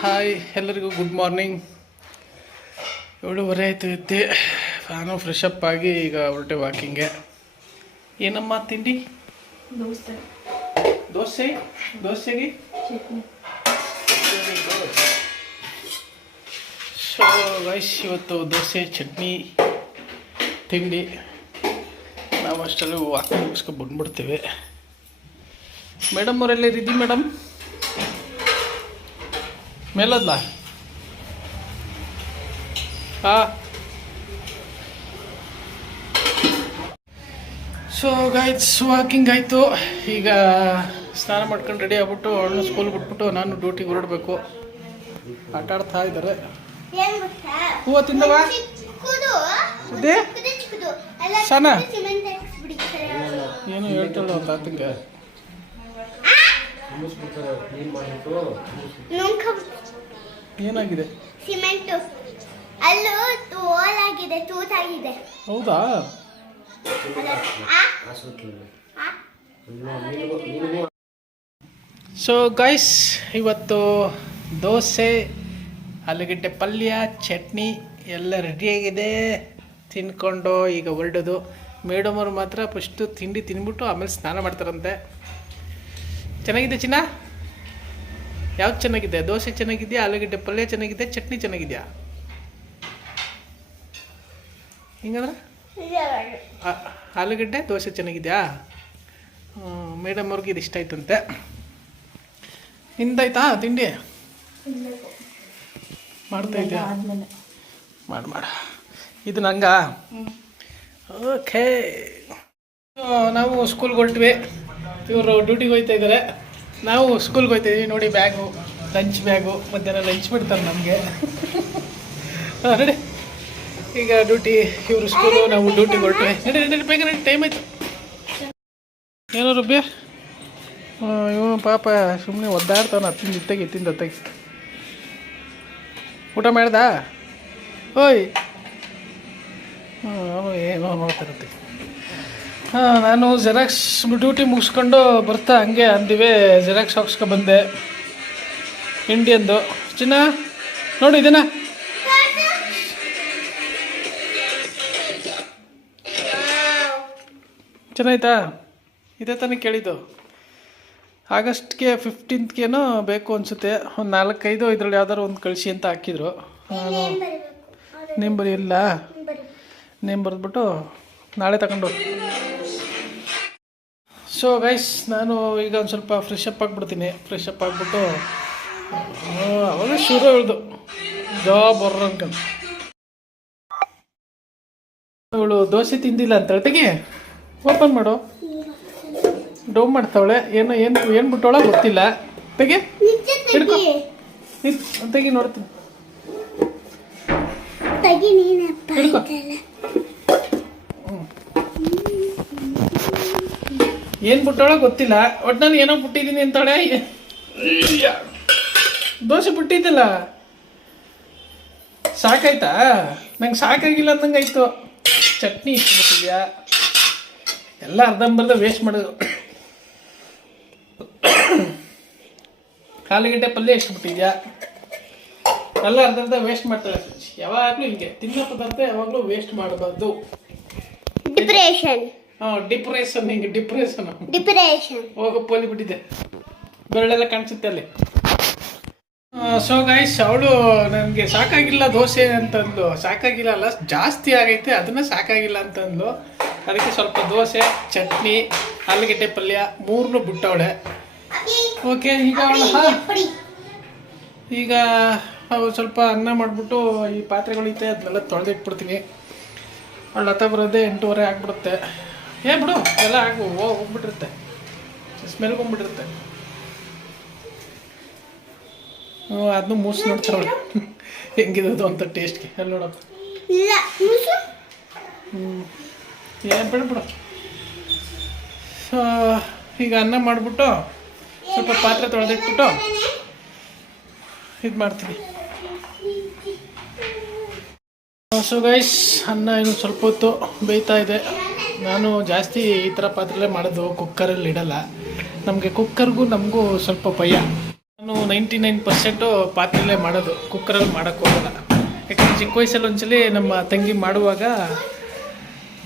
Hi ಎಲ್ಲರಿಗೂ good morning. 7:30 ಆಯ್ತು ಇದ್ದೆ. ನಾನು ಫ್ರೆಶ್ ಅಪ್ ಆಗಿ ಈಗ ಹೊರಟೆ ವಾಕಿಂಗ್ಗೆ. ಏನಮ್ಮ ತಿಂಡಿ? ದೋಸೆಗೆ ಸೊ ಗೈಸ್, ಇವತ್ತು ದೋಸೆ ಚಟ್ನಿ ತಿಂಡಿ. ನಾವು ಅಷ್ಟೆಲ್ಲ ವಾಕಿಂಗ್ ಮುಗಿಸ್ಕೊಂಡು ಬಂದ್ಬಿಡ್ತೇವೆ. ಮೇಡಮ್ ಅವರೆಲ್ಲ ಇದ್ದೀವಿ ಮೇಡಮ್? ಮೇಲಲ್ಲ ಸೊ ಗೈಸ್, ವಾಕಿಂಗ್ ಆಯಿತು. ಈಗ ಸ್ನಾನ ಮಾಡ್ಕೊಂಡು ರೆಡಿ ಆಗ್ಬಿಟ್ಟು ಅವಳನ್ನ ಸ್ಕೂಲ್ ಬಿಟ್ಬಿಟ್ಟು ನಾನು ಡ್ಯೂಟಿಗೆ ಹೊರಡಬೇಕು. ಆಟ ಆಡ್ತಾ ಇದ್ದಾರೆ. ಹೂವು ತಿಂದವ ಸುದ್ದಿ ಸನ ಏನು ಹೇಳ್ತಾಳು ತಾತಂಗೆ. ಏನಾಗಿದೆ? ಸಿಮೆಂಟ್ ಅಲ್ಲೂ ತೋಲಾಗಿದೆ, ತೂತಾಗಿದೆ. ಹೌದಾ? ಸೊ ಗೈಸ್, ಇವತ್ತು ದೋಸೆ, ಆಲೂಗಡ್ಡೆ ಪಲ್ಯ, ಚಟ್ನಿ ಎಲ್ಲ ರೆಡಿಯಾಗಿದೆ. ತಿನ್ಕೊಂಡು ಈಗ ಹೊರಡೋದು. ಮೇಡಮ್ ಅವ್ರು ಮಾತ್ರ ಫಸ್ಟು ತಿಂಡಿ ತಿಂದ್ಬಿಟ್ಟು ಆಮೇಲೆ ಸ್ನಾನ ಮಾಡ್ತಾರಂತೆ. ಚೆನ್ನಾಗಿದೆ ಚಿನ್ನ? ಯಾವ್ದು ಚೆನ್ನಾಗಿದೆ? ದೋಸೆ ಚೆನ್ನಾಗಿದೆಯಾ? ಆಲೂಗಡ್ಡೆ ಪಲ್ಯ ಚೆನ್ನಾಗಿದೆ? ಚಟ್ನಿ ಚೆನ್ನಾಗಿದೆಯಾ? ಹಿಂಗಂದ್ರೆ ಆಲೂಗಡ್ಡೆ ದೋಸೆ ಚೆನ್ನಾಗಿದೆಯಾ? ಮೇಡಮ್ ಅವ್ರಿಗೆ ಇದು ಇಷ್ಟ ಆಯ್ತಂತೆ. ನಿಂದಾಯ್ತಾ ತಿಂಡಿ? ಮಾಡ್ತಾ ಇದೆಯಾ? ಮಾಡ ಇದು ನಂಗ. ಓಕೆ, ನಾವು ಸ್ಕೂಲ್ಗೆ ಹೊರಟ್ವಿ. ಇವರು ಡ್ಯೂಟಿಗೆ ಹೋಗ್ತಾ ಇದ್ದಾರೆ, ನಾವು ಸ್ಕೂಲ್ಗೆ ಹೋಗ್ತಾ ಇದ್ದೀವಿ. ನೋಡಿ ಬ್ಯಾಗು, ಲಂಚ್ ಬ್ಯಾಗು. ಮಧ್ಯಾಹ್ನ ಲಂಚ್ ಬಿಡ್ತಾರೆ ನಮಗೆ. ನಡಿ ಈಗ ಡ್ಯೂಟಿ, ಇವರು ಸ್ಕೂಲು, ನಾವು ಡ್ಯೂಟಿಗೆ ಹೊರಟ್ವಿ. ನಡಿ ಬೇಗ ನಡಿ, ಟೈಮ್ ಆಯ್ತು. ಏನೋ ರುಬ್ಯ ಇವನು ಪಾಪ ಸುಮ್ಮನೆ ಒದ್ದಾಡ್ತಾನ. ತಿಂದ ಊಟ ಮಾಡ್ದಾ? ಓಯ್ ಅವನು ಏನೋ ನೋಡ್ತಿರತ್ತೆ. ನಾನು ಜೆರಾಕ್ಸ್ ಡ್ಯೂಟಿ ಮುಗಿಸ್ಕೊಂಡು ಬರ್ತಾ ಹಂಗೆ ಅಂದಿವೆ ಜೆರಾಕ್ಸ್ ಹಾಕ್ಸ್ಕೊಂಡು ಬಂದೆ. ಇಂಡಿಯನ್ದು. ಚಿನ್ನ ನೋಡಿ ಇದನ್ನ. ಚೆನ್ನಾಯ್ತಾ? ಇದೇ ತಾನೇ ಕೇಳಿದ್ದು. ಆಗಸ್ಟ್ಗೆ 15th ಬೇಕು ಅನಿಸುತ್ತೆ. ಒಂದು 4-5 ಇದರಲ್ಲಿ ಯಾವ್ದಾದ್ರು ಒಂದು ಕಳಿಸಿ ಅಂತ ಹಾಕಿದ್ರು. ನಾನು ನೇಮ್ ಬರೆಯಿಲ್ಲ, ನೇಮ್ ಬರೆದ್ಬಿಟ್ಟು ನಾಳೆ ತಗೊಂಡು. ಸೊ ಗೈಸ್, ನಾನು ಈಗ ಒಂದು ಸ್ವಲ್ಪ ಫ್ರೆಶ್ ಅಪ್ ಆಗಿಬಿಡ್ತೀನಿ. ಫ್ರೆಶ್ ಅಪ್ ಆಗಿಬಿಟ್ಟು ಅವಾಗ ಶುರು ಹೇಳ್ದು ಜಾಬ್ ಬರ್ರ ಅನ್ಕೊಂಡು. ಅವಳು ದೋಸೆ ತಿಂದಿಲ್ಲ ಅಂತೇಳಿ ತೆಗಿ, ಓಪನ್ ಮಾಡು. ಡೌ ಮಾಡ್ತಾವಳೆ. ಏನು ಬಿಟ್ಟವಳ ಗೊತ್ತಿಲ್ಲ. ತೆಗಿ, ಹಿಡ್ಕೊ, ತೆಗಿ ನೋಡ್ತೀನಿ. ಏನು ಬಿಟ್ಟವಳ ಗೊತ್ತಿಲ್ಲ. ಒಟ್ಟು ನಾನು ಏನೋ ಬಿಟ್ಟಿದ್ದೀನಿ ಅಂತಾಳೆ. ದೋಸೆ ಬಿಟ್ಟಿದ್ದಿಲ್ಲ. ಸಾಕಾಯ್ತಾ? ನಂಗೆ ಸಾಕಾಗಿಲ್ಲ ಅಂದಂಗೆ ಆಯಿತು. ಚಟ್ನಿ ಇಷ್ಟು ಬಿಟ್ಟಿದ್ಯಾ? ಎಲ್ಲ ಅರ್ಧಂಬರ್ಧ ವೇಸ್ಟ್ ಮಾಡೋದು. ಆಲೂಗಡ್ಡೆ ಪಲ್ಯ ಎಷ್ಟು ಬಿಟ್ಟಿದ್ಯಾ? ಎಲ್ಲ ಅರ್ಧ ವೇಸ್ಟ್ ಮಾಡ್ತಾಳೆ. ಯಾವಾಗಲೂ ಹಿಂಗೆ ತಿನ್ನೋ ಪದಾರ್ಥ ಯಾವಾಗಲೂ ವೇಸ್ಟ್ ಮಾಡಬಾರ್ದು. ಡಿಪ್ರೆಷನ್ ಹಿಂಗೆ ಡಿಪ್ರೆಷನ್ ಹೋಗೋ ಪೋಲಿ ಬಿಟ್ಟಿದ್ದೆ. ಬೆರಳೆಲ್ಲ ಕಾಣಿಸುತ್ತೆ ಅಲ್ಲಿ. ಸೊ ಗೈಸ್, ಅವಳು ನನಗೆ ಸಾಕಾಗಿಲ್ಲ ದೋಸೆ ಅಂತಂದ್ಲು. ಸಾಕಾಗಿಲ್ಲ ಅಲ್ಲ, ಜಾಸ್ತಿ ಆಗೈತೆ, ಅದನ್ನ ಸಾಕಾಗಿಲ್ಲ ಅಂತಂದ್ಲು. ಅದಕ್ಕೆ ಸ್ವಲ್ಪ ದೋಸೆ, ಚಟ್ನಿ, ಆಲೂಗಡ್ಡೆ ಪಲ್ಯ 3 ಬಿಟ್ಟವಳೆ. ಓಕೆ, ಈಗ ಅವಳು ಸ್ವಲ್ಪ ಅನ್ನ ಮಾಡಿಬಿಟ್ಟು ಈ ಪಾತ್ರೆಗಳಿತ್ತೆ ಅದನ್ನೆಲ್ಲ ತೊಳೆದಿಟ್ಬಿಡ್ತೀನಿ. ಅವಳು ಹತ್ತ ಬರೋದೇ 8:30 ಆಗಿಬಿಡುತ್ತೆ. ಬಿಡು, ಎಲ್ಲ ಹೋಗ್ಬಿಟ್ಟಿರುತ್ತೆ, ಸ್ಮೆಲ್ಗೊಂಬಿಟ್ಟಿರುತ್ತೆ. ಅದನ್ನು ಮೂಸಿ ನೋಡ್ತಾರೆ ಅವಳು ಹೆಂಗಿರೋದು ಅಂತ ಟೇಸ್ಟ್ಗೆ. ಅಲ್ಲಿ ನೋಡಪ್ಪ. ಬಿಡು. ಈಗ ಅನ್ನ ಮಾಡಿಬಿಟ್ಟು ಸ್ವಲ್ಪ ಪಾತ್ರೆ ತೊಳೆದಿಟ್ಬಿಟ್ಟು ಇದು ಮಾಡ್ತೀನಿ. ಸೊ ಗೈಸ್, ಅನ್ನ ಇನ್ನು ಸ್ವಲ್ಪ ಹೊತ್ತು ಬೇಯ್ತಾ ಇದೆ. ನಾನು ಜಾಸ್ತಿ ಈ ಥರ ಪಾತ್ರೆಲ್ಲೇ ಮಾಡೋದು, ಕುಕ್ಕರಲ್ಲಿ ಇಡಲ್ಲ. ನಮಗೆ ಕುಕ್ಕರ್ಗೂ ನಮಗೂ ಸ್ವಲ್ಪ ಭಯ. ನಾನು 99% ಪಾತ್ರೆಯಲ್ಲೇ ಮಾಡೋದು, ಕುಕ್ಕರಲ್ಲಿ ಮಾಡೋಕ್ಕೆ ಹೋಗಲ್ಲ. ಯಾಕಂದರೆ ಚಿಕ್ಕ ವಯಸ್ಸಲ್ಲಿ ಒಂದ್ಸಲಿ ನಮ್ಮ ತಂಗಿ ಮಾಡುವಾಗ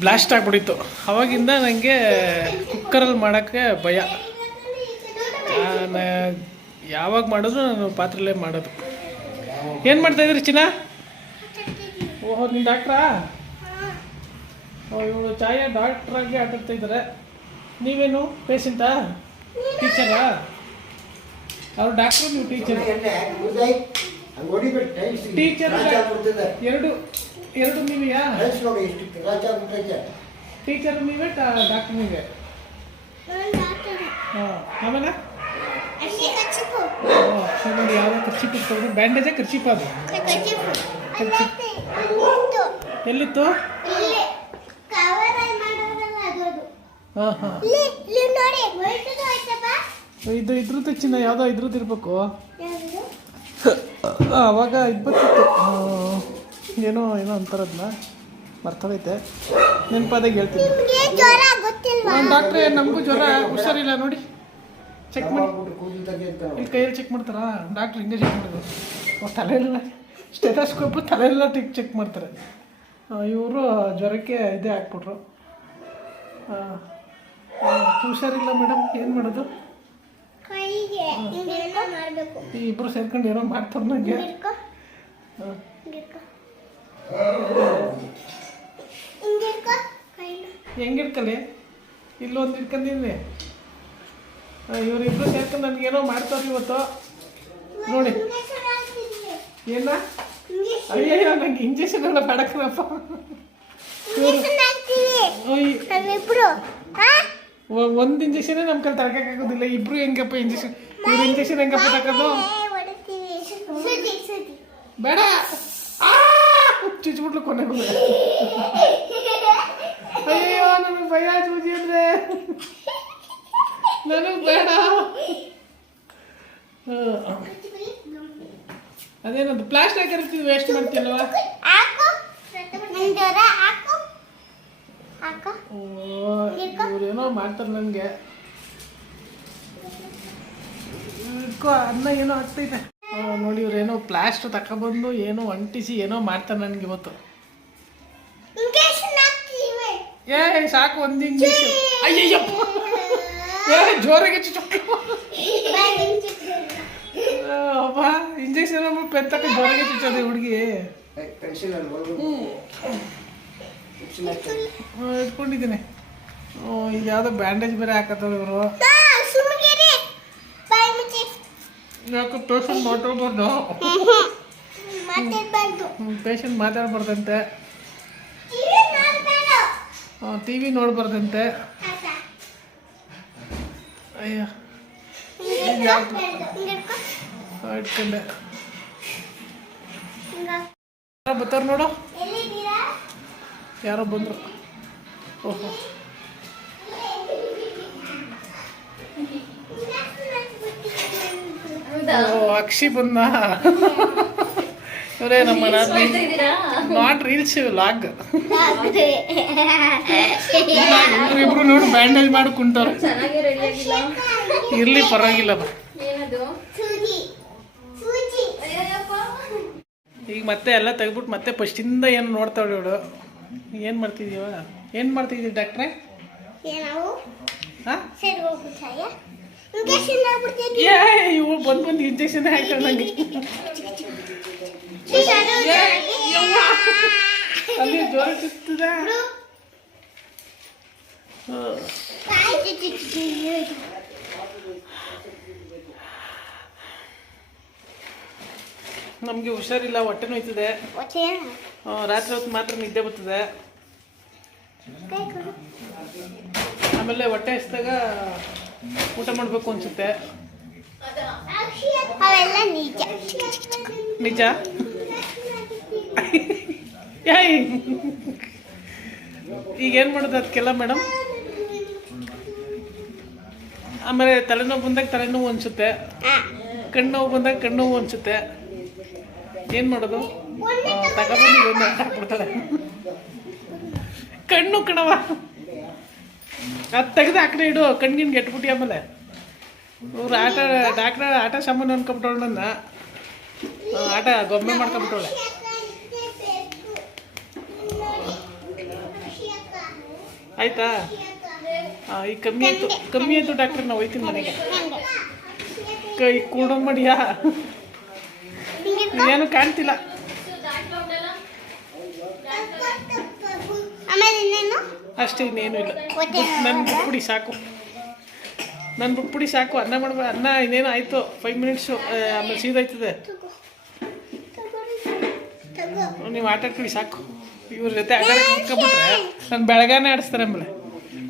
ಬ್ಲಾಸ್ಟ್ ಆಗಿಬಿಟ್ಟಿತ್ತು. ಆವಾಗಿಂದ ನನಗೆ ಕುಕ್ಕರಲ್ಲಿ ಮಾಡೋಕ್ಕೆ ಭಯ. ಯಾವಾಗ ಮಾಡಿದ್ರು ನಾನು ಪಾತ್ರೆಯಲ್ಲೇ ಮಾಡೋದು. ಏನು ಮಾಡ್ತಾಯಿದ್ರಿ ಚಿನ್ನ? ಓಹೋ, ನೀನು ಡಾಕ್ಟ್ರಾ? ಇವಳು ಛಾಯ ಡಾಕ್ಟ್ರಾಗಿ ಆಟಾಡ್ತಾ ಇದ್ದಾರೆ. ನೀವೇನು ಪೇಷಂಟಾ? ಟೀಚರಾ? ಅವ್ರು ಡಾಕ್ಟ್ರು, ನೀವು ಟೀಚರ್. ಟೀಚರ್ ಎರಡು ನೀವೆಯಾ? ಟೀಚರ್ ನೀವೇ, ಡಾಕ್ಟ್ರ್ ನೀವೇ? ಹಾಂ. ಆಮೇಲೆ ನೋಡಿ, ಯಾವುದೋ ಖರ್ಚಿಪ್ ಇತ್ತು. ಬ್ಯಾಂಡೇಜಾ ಖರ್ಚಿಪ್? ಅದು ಎಲ್ಲಿತ್ತು? ಹಾಂ ಹಾಂ. ಇದ್ರದ್ದು ಚಿನ್ನ ಯಾವುದೋ ಇದ್ರದ್ದು ಇರಬೇಕು. ಅವಾಗ ಇದು ಬರ್ತಿತ್ತು, ಏನೋ ಅಂತಾರದನ್ನ ಮರ್ತೋಗೈತೆ. ನೆನಪಾದಾಗ ಹೇಳ್ತೀನಿ. ಡಾಕ್ಟ್ರೇ, ನಮಗೂ ಜ್ವರ, ಹುಷಾರಿಲ್ಲ ನೋಡಿ, ಚೆಕ್ ಮಾಡಿ. ಇಲ್ಲಿ ಕೈಯಲ್ಲಿ ಚೆಕ್ ಮಾಡ್ತಾರಾ? ಡಾಕ್ಟ್ರ್ ಹಿಂಗೆ ಚೆಕ್ ಮಾಡೋದು. ತಲೆಯೆಲ್ಲ ಸ್ಟೆಥೋಸ್ಕೋಪು ತಲೆಯೆಲ್ಲ ಚೆಕ್ ಮಾಡ್ತಾರೆ. ಇವರು ಜ್ವರಕ್ಕೆ ಇದೇ ಹಾಕ್ಬಿಟ್ರು. ಹುಷಾರಿಲ್ಲ ಮೇಡಮ್, ಏನು ಮಾಡೋದು? ಈ ಇಬ್ಬರು ಸೇರ್ಕೊಂಡು ಏನೋ ಮಾಡ್ತಾರೆ ನನಗೆ. ಹೆಂಗೆ ಇಟ್ಕಲಿ? ಇಲ್ಲೊಂದು ಇಟ್ಕೊಂಡಿದ್ವಿ. ಇವರಿಬ್ಬರು ಸೇರ್ಕೊಂಡು ನನಗೇನೋ ಮಾಡ್ತಾರೆ ಇವತ್ತು ನೋಡಿ. ಏನ? ಅಯ್ಯಯ್ಯೋ, ನಂಗೆ ಇಂಜೆಕ್ಷನ್ ಎಲ್ಲ ಬೇಡಕ್ರಪ್ಪ. ಒಂದು ಇಂಜೆಕ್ಷನೇ ನಮ್ಮ ಕೈಲಿ ತಗೋಕ್ಕಾಗೋದಿಲ್ಲ. ಇಬ್ರು ಹೆಂಗಪ್ಪ ಇಂಜೆಕ್ಷನ್? ಇವ್ರು ಇಂಜೆಕ್ಷನ್ ಹೆಂಗಪ್ಪ ತಗೋದು? ಬೇಡ, ಚುಚ್ಬಿಟ್ಲು ಕೊನೆಗೂ. ಅಯ್ಯೋ, ನನಗೆ ಭಯ ಚೂಜಿ ಅಂದ್ರೆ. ನನಗೆ ಬೇಡ. ಅದೇನದು ಪ್ಲಾಸ್ಟಿಕ್ ಹಾಕಿರ್ತೀವಿ, ವೇಸ್ಟ್ ಮಾಡ್ತೀಯಲ್ವ? ಇವ್ರೇನೋ ಮಾಡ್ತಾರೆ ನನಗೆ. ಅನ್ನ ಏನೋ ಆಗ್ತೈತೆ ನೋಡಿ. ಇವ್ರೇನೋ ಪ್ಲಾಸ್ಟರ್ ತಗೊಬಂದು ಏನೋ ಅಂಟಿಸಿ ಏನೋ ಮಾಡ್ತಾರೆ ನನಗೆ ಇವತ್ತು. ಸಾಕು ಒಂದು ಇಂಜೆಕ್ಷನ್. ಅಯ್ಯಯ್ಯಪ್ಪ, ಜೋರಾಗೆ ಚುಚ್ಚು. ಅಪ್ಪ, ಇಂಜೆಕ್ಷನ್ ಪೆತ್ತಕ್ಕೆ ಜೋರಾಗೆ ಚುಚ್ಚೋದೆ ಹುಡುಗಿ. ಇಟ್ಕೊಂಡಿದ್ದೀನಿ. ಈಗ ಯಾವುದೋ ಬ್ಯಾಂಡೇಜ್ ಬೇರೆ ಹಾಕತ್ತವ್ರು ಇವರು. ಯಾಕೆ ಪೇಷಂಟ್ ಮಾತಾಡ್ಬಾರ್ದು? ಪೇಷಂಟ್ ಮಾತಾಡ್ಬಾರ್ದಂತೆ, ಟಿ ವಿ ನೋಡ್ಬಾರ್ದಂತೆ. ಅಯ್ಯ, ಇಟ್ಕೊಂಡೆ. ಬರ್ತಾರೆ ನೋಡು, ಯಾರೋ ಬಂದರು. ಓಹೋ, ಅಕ್ಷಿ ಬಂದ. ಇವರೇ ನಮ್ಮ ನಾಟ್ ರೀಲ್ಸ್ ಲಾಗ್. ಇಬ್ರು ನೋಡಿ ಬ್ಯಾಂಡೇಜ್ ಮಾಡಿ ಕುಂತವ್ರೆ. ಇರ್ಲಿ, ಪರವಾಗಿಲ್ಲ. ಈಗ ಮತ್ತೆ ಎಲ್ಲ ತೆಗ್ಬಿಟ್ಟು ಮತ್ತೆ ಫಸ್ಟಿಂದ ಏನು ನೋಡ್ತಾವಳೆ ಇವಳು. ಏನು ಮಾಡ್ತಿದೀವ? ಏನು ಮಾಡ್ತಿದ್ದೀವಿ ಡಾಕ್ಟ್ರೆ? ಇವು ಬಂದು ಇಂಜೆಕ್ಷನ್ ಹಾಕ್ತಾಳೆ ನನಗೆ. ಅಲ್ಲಿ ಜ್ವರ ಚುತ್ತದೆ. ನಮಗೆ ಹುಷಾರಿಲ್ಲ, ಹೊಟ್ಟೆ ನೋಯ್ತದೆ. ರಾತ್ರಿ ಹೊತ್ತು ಮಾತ್ರ ನಿದ್ದೆ ಬರ್ತದೆ. ಆಮೇಲೆ ಹೊಟ್ಟೆ ಹಸಿದಾಗ ಊಟ ಮಾಡಬೇಕು ಅನ್ಸುತ್ತೆ. ನಿಜ. ಈಗೇನು ಮಾಡೋದು ಅದಕ್ಕೆಲ್ಲ ಮೇಡಮ್? ಆಮೇಲೆ ತಲೆನೋವು ಬಂದಾಗ ತಲೆನೋವು ಅನಿಸುತ್ತೆ, ಕಣ್ಣು ಬಂದಾಗ ಕಣ್ಣು ಅನಿಸುತ್ತೆ. ಏನು ಮಾಡೋದು? ತಗೊಬಂದು ಇದೊಂದು ಹಾಕ್ಬಿಡ್ತಾಳೆ. ಕಣ್ಣು ಕಣವ, ಅದು ತೆಗೆದು ಆ ಕಡೆ ಇಡು, ಕಣ್ಣಿನ ಗೆಟ್ಬಿಟ್ಟು. ಆಮೇಲೆ ಇವ್ರು ಡಾಕ್ಟರ್ ಆಟ ಸಾಮಾನು ಅನ್ಕೊಂಬಿಟ್ಟವಳು ನನ್ನ ಆಟ ಗೊಂಬೆ ಮಾಡ್ಕೊಂಬಿಟ್ಟವಳೆ. ಆಯ್ತಾ ಈಗ ಕಮ್ಮಿ ಆಯ್ತು ಡಾಕ್ಟ್ರ್, ನಾವು ಹೋಯ್ತೀನಿ ಮನೆಗೆ. ಕೈ ಕೂಡ ಮಾಡಿಯಾ ಏನು ಕಾಣ್ತಿಲ್ಲ. ಅಷ್ಟೇ, ಇನ್ನೇನು ಇಲ್ಲ. ನನ್ನ ಬಿಟ್ಬಿಡಿ ಸಾಕು, ನನ್ನ ಬಿಟ್ಬಿಡಿ ಸಾಕು. ಅನ್ನ ಮಾಡ್ಬ ಅನ್ನ ಇನ್ನೇನು ಆಯಿತು 5 ಮಿನಿಟ್ಸು, ಆಮೇಲೆ ಸೀದಾಯ್ತದೆ. ನೀವು ಆಟ ಆಡ್ಕೊಳ್ಳಿ ಸಾಕು. ಇವ್ರ ಜೊತೆ ಆಟ ಆಡ್ಕೊಂಬಿಟ್ರೆ ನಾನು ಬೆಳಗಾನೆ ಆಡಿಸ್ತಾರೆ. ಆಮೇಲೆ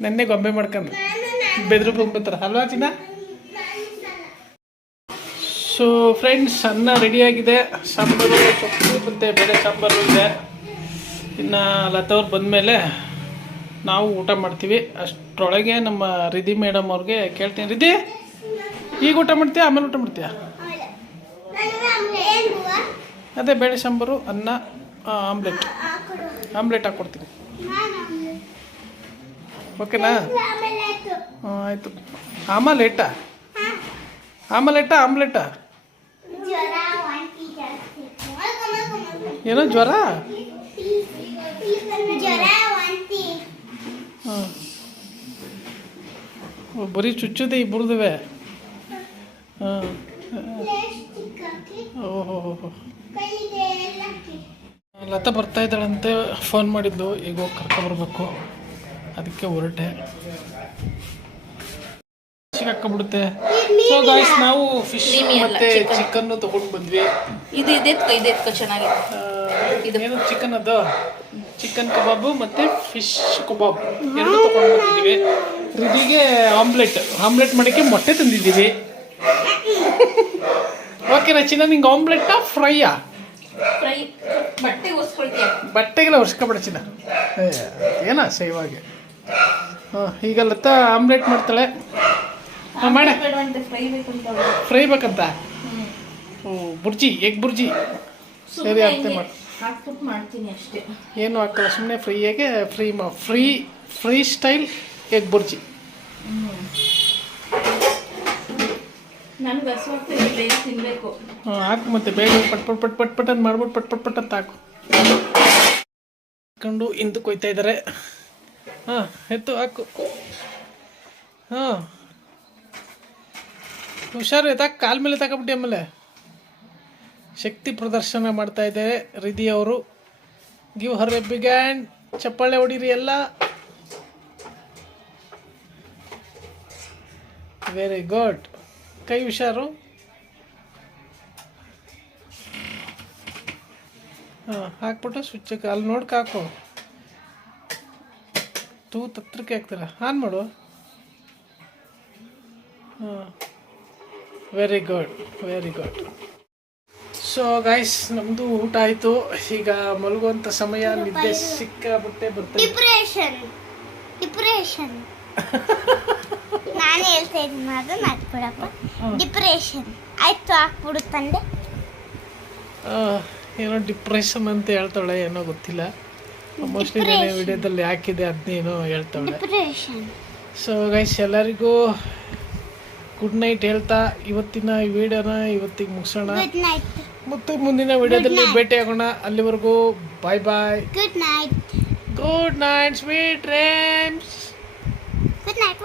ನೆನ್ನೆ ಗೊಂಬೆ ಮಾಡ್ಕೊಂಡು ಬೆದ್ರು ಬಂದ್ಬಿಡ್ತಾರೆ ಅಲ್ವಾ ಚಿನ್ನ? ಸೊ ಫ್ರೆಂಡ್ಸ್, ಅನ್ನ ರೆಡಿಯಾಗಿದೆ. ಸಾಂಬಾರು ಸೊಪ್ಪು ಮತ್ತು ಬೇರೆ ಸಾಂಬಾರು ಇದೆ. ಇನ್ನು ಲತವ್ರು ಬಂದಮೇಲೆ ನಾವು ಊಟ ಮಾಡ್ತೀವಿ. ಅಷ್ಟರೊಳಗೆ ನಮ್ಮ ರಿಧಿ ಮೇಡಮ್ ಅವ್ರಿಗೆ ಕೇಳ್ತೀನಿ. ರಿಧಿ, ಈಗ ಊಟ ಮಾಡ್ತೀಯಾ ಆಮೇಲೆ ಊಟ ಮಾಡ್ತೀಯಾ? ಅದೇ ಬೇಳೆ ಸಾಂಬಾರು, ಅನ್ನ, ಆಮ್ಲೆಟ್ ಹಾಕ್ಕೊಡ್ತೀನಿ. ಓಕೆನಾ? ಹಾಂ ಆಯಿತು. ಆಮಲೆಟಾ ಏನೋ ಜ್ವರ? ಹಾಂ, ಬರೀ ಚುಚ್ಚುದೆ ಇಬ್ಬರದುವೆ. ಹಾಂ, ಓಹೋ. ಲತಾ ಬರ್ತಾ ಇದ್ದಾಳಂತೆ, ಫೋನ್ ಮಾಡಿದ್ದು. ಈಗ ಹೋಗಿ ಕರ್ಕೊಬರ್ಬೇಕು, ಅದಕ್ಕೆ ಹೊರಟೆ. ಹಾಕ್ಕೊಂಡ್ಬಿಡುತ್ತೆ. ಸೊ ಗಾಯ್ಸ್, ನಾವು ಫಿಶ್ ಮತ್ತೆ ಚಿಕನ್ನು ತಗೊಂಡು ಬಂದ್ವಿ. ಇದು ಚೆನ್ನಾಗಿದೆ. ಏನು ಚಿಕನ್? ಅದು ಚಿಕನ್ ಕಬಾಬು ಮತ್ತು ಫಿಶ್ ಕಬಾಬ್ ಎರಡು ತಗೊಂಡು ಬಂದಿದ್ದೀವಿ. ರಿಧಿಗೆ ಆಮ್ಲೆಟ್ ಮಾಡೋಕ್ಕೆ ಮೊಟ್ಟೆ ತಂದಿದ್ದೀವಿ. ಓಕೆನಾ ಚಿನ್ನ? ನಿಂಗೆ ಆಮ್ಲೆಟ್ಟಾ ಫ್ರೈಯಾ? ಬಟ್ಟೆಗೆಲ್ಲ ಒರ್ಸ್ಕೊಬೇಡ ಚಿನ್ನ, ಏನ ಸೇವಾಗೆ. ಹಾಂ, ಈಗ ಲತಾ ಆಮ್ಲೆಟ್ ಮಾಡ್ತಾಳೆ. ಮಾಡ ಫ್ರೈ ಬೇಕಂತ? ಬುರ್ಜಿ, ಎಗ್ ಬುರ್ಜಿ. ಸರಿ, ಅರ್ಥ ಮಾಡ್ತೀನಿ ಅಷ್ಟೇ. ಏನು ಹಾಕಲ್ಲ, ಸುಮ್ಮನೆ ಫ್ರೈಯಾಗೆ ಫ್ರೀ ಸ್ಟೈಲ್ ಎಗ್ ಬುರ್ಜಿ. ನನಗೆ ತಿನ್ಬೇಕು. ಹಾಂ, ಹಾಕು ಮತ್ತೆ ಬೇಗ ಪಟ್ ಅಂತ ಮಾಡ್ಬಿಟ್ಟು ಪಟ್ ಅಂತ ಹಾಕು. ಹಾಕೊಂಡು ಹಿಂದಕ್ಕೆ ಹೋಯ್ತಾ ಇದ್ದಾರೆ. ಹಾಂ, ಎತ್ತು ಹಾಕು. ಹಾಂ, ಹುಷಾರು, ಎತ್ತಾಕ ಕಾಲ ಮೇಲೆ ತಗೊಬಿಟ್ಟು. ಆಮೇಲೆ ಶಕ್ತಿ ಪ್ರದರ್ಶನ ಮಾಡ್ತಾ ಇದ್ದಾರೆ ರಿಧಿ ಅವರು. Give her a big hand. ಚಪ್ಪಾಳೆ ಹೊಡೀರಿ ಎಲ್ಲ. Very good. ಕೈ ಹುಷಾರು. ಹಾಂ, ಹಾಕ್ಬಿಟ್ಟು ಸ್ವಿಚ್ಗೆ ಅಲ್ಲಿ ನೋಡ್ಕ ಹಾಕು. ಹತ್ರಕ್ಕೆ ಹಾಕ್ತೀರ? ಆನ್ ಮಾಡು. ಹಾಂ, ವೆರಿ ಗುಡ್. ಸೊ ಗೈಸ್, ನಮ್ಮದು ಊಟ ಆಯಿತು. ಈಗ ಮಲಗುವಂಥ ಸಮಯ. ನಿದ್ದೆ ಸಿಕ್ಕಾಬಿಟ್ಟೆ ಬರ್ತದೆ. ಡಿಪ್ರೆಷನ್ ನಾನು ಹೇಳ್ತಾ ಇದ್ದೀನಿ, ಅದು ಮಾಡ್ಕೊಡಪ್ಪ. ಡಿಪ್ರೆಷನ್ ಆಯ್ತು, ಹಾಕ್ಬಿಡುತ್ತಂಡೆ. ಏನೋ ಡಿಪ್ರೆಷನ್ ಅಂತ ಹೇಳ್ತಾಳೆ, ಏನೋ ಗೊತ್ತಿಲ್ಲ. ಮೋಸ್ಟ್ಲಿ ನಾನು ವಿಡಿಯೋದಲ್ಲಿ ಹಾಕಿದೆ, ಅದನ್ನೇನೋ ಹೇಳ್ತಾಳೆ. ಸೊ ಗೈಸ್, ಎಲ್ಲರಿಗೂ ಗುಡ್ ನೈಟ್ ಹೇಳ್ತಾ ಇವತ್ತಿನ ಈ ವಿಡಿಯೋನ ಇವತ್ತಿಗೆ ಮುಗಿಸೋಣ. ಮತ್ತು ಮುಂದಿನ ವಿಡಿಯೋದಲ್ಲಿ ಭೇಟಿಯಾಗೋಣ. ಅಲ್ಲಿವರೆಗೂ bye. Good night, sweet dreams. Good night.